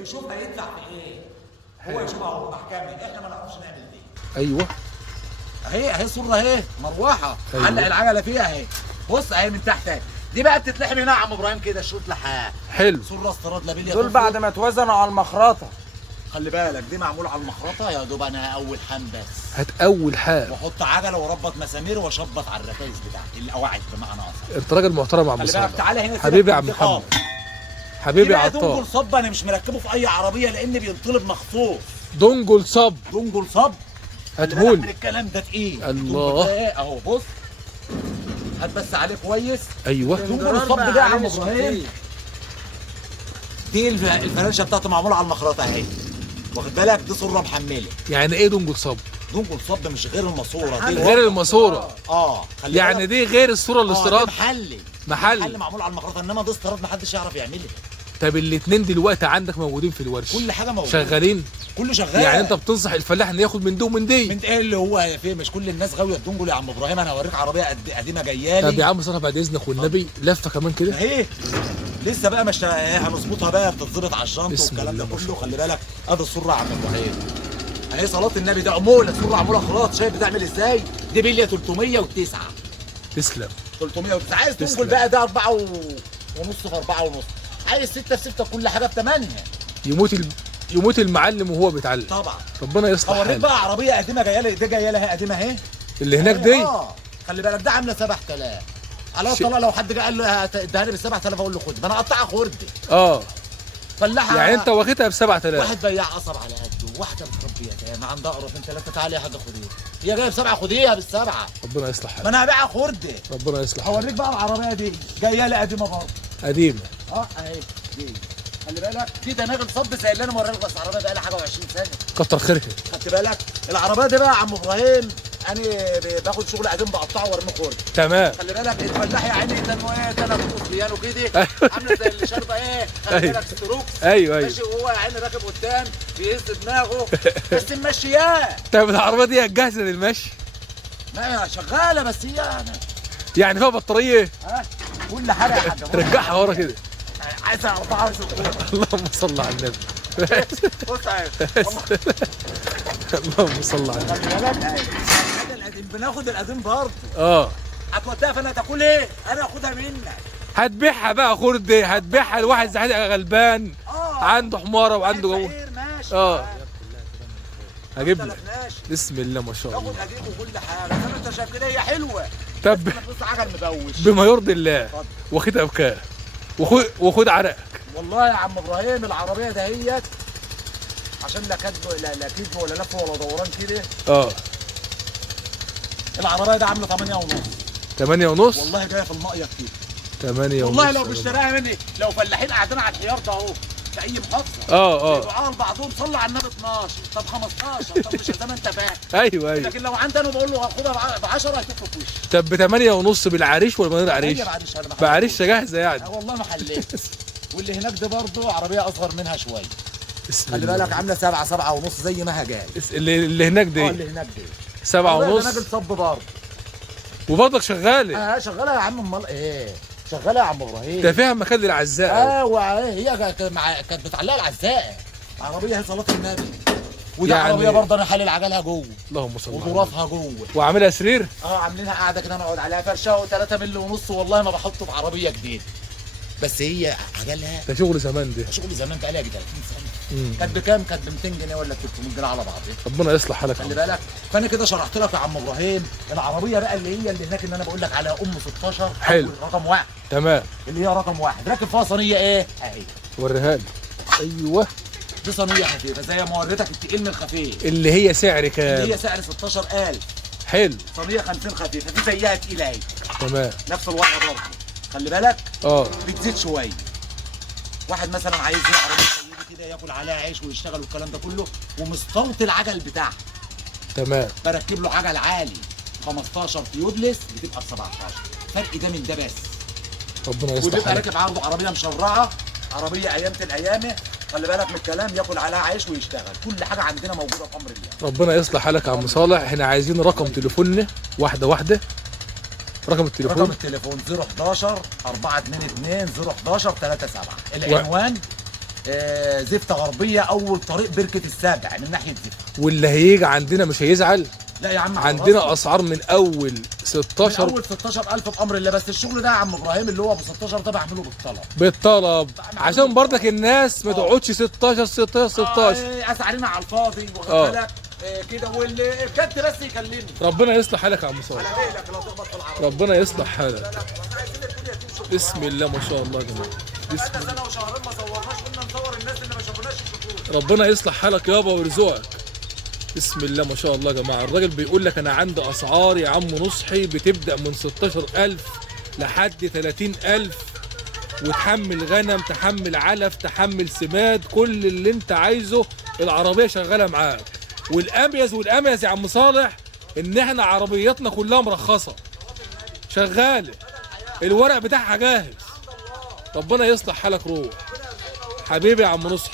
يشوف هيدفع في ايه؟ هو يشوف اهو محكمي، احنا ما نعرفش نعمل دي. ايوه اهي صوره اهي مروحه، أيوة. علق العجله فيها اهي. بص اهي من تحت اهي. دي بقى بتتلحم هنا يا عم ابراهيم كده شوط لحام. حلو. صوره استيراد لابيليا دول بعد ما اتوزنوا على المخرطه. خلي بالك دي معموله على المخرطه يا دوب. انا اول حام بس هات اول حاجه. واحط عجله واربط مسامير واشبط على الركايز بتاعتي القواعد بمعنى اصح. انت راجل محترم يا عم خلي صالح. بالك تعالى هنا حبيبي يا عم سيبك من محمد. دي حبيبي بقى عطار. دونجل صب انا مش مركبه في اي عربيه لان بينطلب مخصوص. دونجل صب دونجل صب هاتهولي. من الكلام ده تقيل. الله. اهو بص هات بس عليه كويس. ايوه دونجل الصب ده يا عم ابراهيم دي الفرنشه بتاعته معموله على المخرطه اهي. واخد بالك دي صوره محمله. يعني ايه دونجل صب؟ دونجل صب مش غير الماسوره دي غير الماسوره. خلي يعني بالك. دي غير الصوره دي الاستيراد. محلي محلي معمول على المخرطه، انما دي استيراد محدش يعرف يعملها. طب الاثنين دلوقتي عندك موجودين في الورشه كل حاجه موجوده شغالين. كله شغال. يعني انت بتنصح الفلاح ان ياخد من دي ومن دي. من ايه اللي هو فيه؟ مش كل الناس غاويه الدونجل يا عم ابراهيم. انا هوريك عربيه قديمه جايه لي. طب يا عم صالح بعد اذنك والنبي لفه كمان كده. اهي لسه بقى مش هنظبطها بقى، بتتظبط على الشنطه بسم والكلام ده الله ما كله. شاء خلي بالك ادي الصوره يا عم ابراهيم اهي. صلاه النبي ده عموله، صوره عموله خلاص. شايف بتعمل ازاي؟ دي بليه 309. تسلم. 309. عايز تسلم. تنقل بقى ده 4 ونص في 4 ونص. عايز 6 في 6 كل حاجه بثمانها. يموت المعلم وهو بيتعلم. طبعا. ربنا يصلح هوريك حالك. بقى عربيه قديمه جايه لي. دي جايه لها قديمه اهي. اللي هناك دي خلي بالك ده عامله 7000. على طلع لو حد جه قال له اديها لي ب 7000 اقول له خد. ما انا اقطعها خرده. فلاحه. يعني انت واخدها ب 7000. واحد بياع قصب على قده، واحده متربيه ما عندها قرف. انت ثلاثه تعالى يا حاجه خديها. هي جايه ب7 خديها ب7. ربنا يصلح ما حالك. انا هبيعها خرده. ربنا يصلح حالك. هوريك بقى العربيه دي جايه لي قديمه برضه. قديمه. اهي دي. خلي بالك دي تناغل صب زي اللي انا موريك، بس العربيه بقى لها حاجه و20 سنه. كتر خيرها. خدت بالك العربيه دي بقى يا عم ابراهيم انا باخد شغل قديم بقطعه وارميه خرده. تمام. خلي بالك الفلاح يا عيني كانوا ايه 3 رؤوس بيانو كده. عامله زي اللي شاربه ايه. خلي بالك ستروكس. ايوه ماشي وهو يا عيني راكب قدام بيهز دماغه بس ممشياه. طب العربيه دي جاهزه للمشي؟ ما شغاله بس هي يعني فيها بطاريه؟ كل حاجه يا حاج. رجعها ورا كده. عايزها 4 اللهم صل على النبي. بص اهي. اللهم صل على النبي. خلي بالك اهي. القديم بناخد القديم برضه. هتوديها فانا تاكل ايه؟ انا اخدها منك. هتبيعها بقى خرده، هتبيعها لواحد زي غلبان عنده حماره وعنده جو. ماشي. هجيب لك. بسم الله ما شاء الله. تاخد قديم وكل حاجه. زي ما انت شايف كده هي حلوه. طب بص عجل مبوش. بما يرضي الله. واخدها بكام؟ وخد عرقك. والله يا عم ابراهيم العربيه دهيت عشان لا كدب لا كدب ولا لف ولا دوران كده. العربيه دي عامله 8 ونص. 8 ونص؟ والله جايه في المقيط كده. 8 ونص. والله لو بيشتراها مني لو فلاحين قاعدين على الخيار ده اهو في اي محافظه. يبيعوها لبعضهم. صلى على النبي 12 طب 15 طب مش زي ما انت فاهم. ايوه. لكن لو عندي انا بقول له هاخدها ب 10 هتفرق في وشي. طب ب 8 ونص بالعريش ولا من غير عريش؟ بعريش جاهزه يعني. والله ما حليت. واللي هناك دي برضه عربيه اصغر منها شويه. بسم خلي الله. بالك عامله 7 ونص زي ما هي جايه. اللي هناك دي. اللي هناك دي 7 ونص. راجل صب برضه. وبرضك شغاله. شغاله يا عم. امال ايه؟ شغاله يا عم ابراهيم. ده فيها مكان للعزاء. هي كانت بتعلقها العزاء. عربيه هي صلاه النبي. ودي يعني عربيه برضه انا حلل عجلها جوه. اللهم صل على النبي. وظرافها جوه. وعاملها سرير؟ عاملينها قاعده كده انا اقعد عليها فرشه و3 مللي ونص. والله ما بحطه في عربيه جديده. بس هي عجلها ده شغل زمان ده. شغل زمان بقى لها 30 سنه. كانت بكام؟ كانت ب 200 جنيه ولا 300 جنيه على بعضها. ربنا يصلح حالك. خلي بالك. فانا كده شرحت لك يا عم ابراهيم العربيه بقى اللي هناك اللي انا بقول لك على 16. حلو. رقم 1. تمام. اللي هي رقم 1 راكب فيها صينيه ايه؟ اهي. وريها لي. ايوه. دي صينيه خفيفه زي ما وريتك التقيل من الخفيف. اللي هي سعر كام؟ اللي هي سعر 16000. حلو. صينيه 50 خفيفه. دي زيها تقيله اهي. تمام. نفس الوضع برضه. خلي بالك. بتزيد شويه. واحد مثلا عايز عربيه طيبه كده ياكل عليها عيش ويشتغل والكلام ده كله ومستوطي العجل بتاعها. تمام. بركب له عجل عالي 15 تيوبلس بتبقى ب 17. فرق ده من ده بس. ربنا يصلح وبيبقى حالك. راكب عرضه عربيه مشرعه. عربيه ايامه الايامه. خلي بالك من الكلام. ياكل عليها عيش ويشتغل. كل حاجه عندنا موجوده بامر الله. ربنا يصلح حالك يا عم صالح. احنا عايزين رقم تليفوننا واحده. رقم التليفون 011 422 011 37. العنوان زفته غربيه، اول طريق بركه السابع من ناحيه زفته. واللي هيجي عندنا مش هيزعل. لا يا عم، على عندنا راسنا. اسعار من اول 16 من اول 16,000 بامر الله. بس الشغل ده يا عم ابراهيم اللي هو ابو 16 ده بعمله بالطلب. بالطلب، عشان برضك الناس ما تقعدش 16 16 16. اسعارنا على الفاضي واخد بالك كده. واللي بجد بس يكلمني. ربنا يصلح حالك يا عم صالح. على بالك لو تخبط في العربيه. ربنا يصلح حالك. بسم الله ما شاء الله يا جماعه. بقالنا سنه وشهرين ما صورناش، قلنا نصور الناس اللي ما شافوناش يشوفونا. ربنا يصلح حالك يابا ويرزقك. بسم الله ما شاء الله يا جماعه. الراجل بيقول لك انا عندي اسعار يا عم نصحي بتبدا من 16,000 لحد 30,000، وتحمل غنم، تحمل علف، تحمل سماد، كل اللي انت عايزه العربيه شغاله معاك. والاميز يا عم صالح ان احنا عربياتنا كلها مرخصه شغاله، الورق بتاعها جاهز. ربنا يصلح حالك روح حبيبي يا عم نصحي.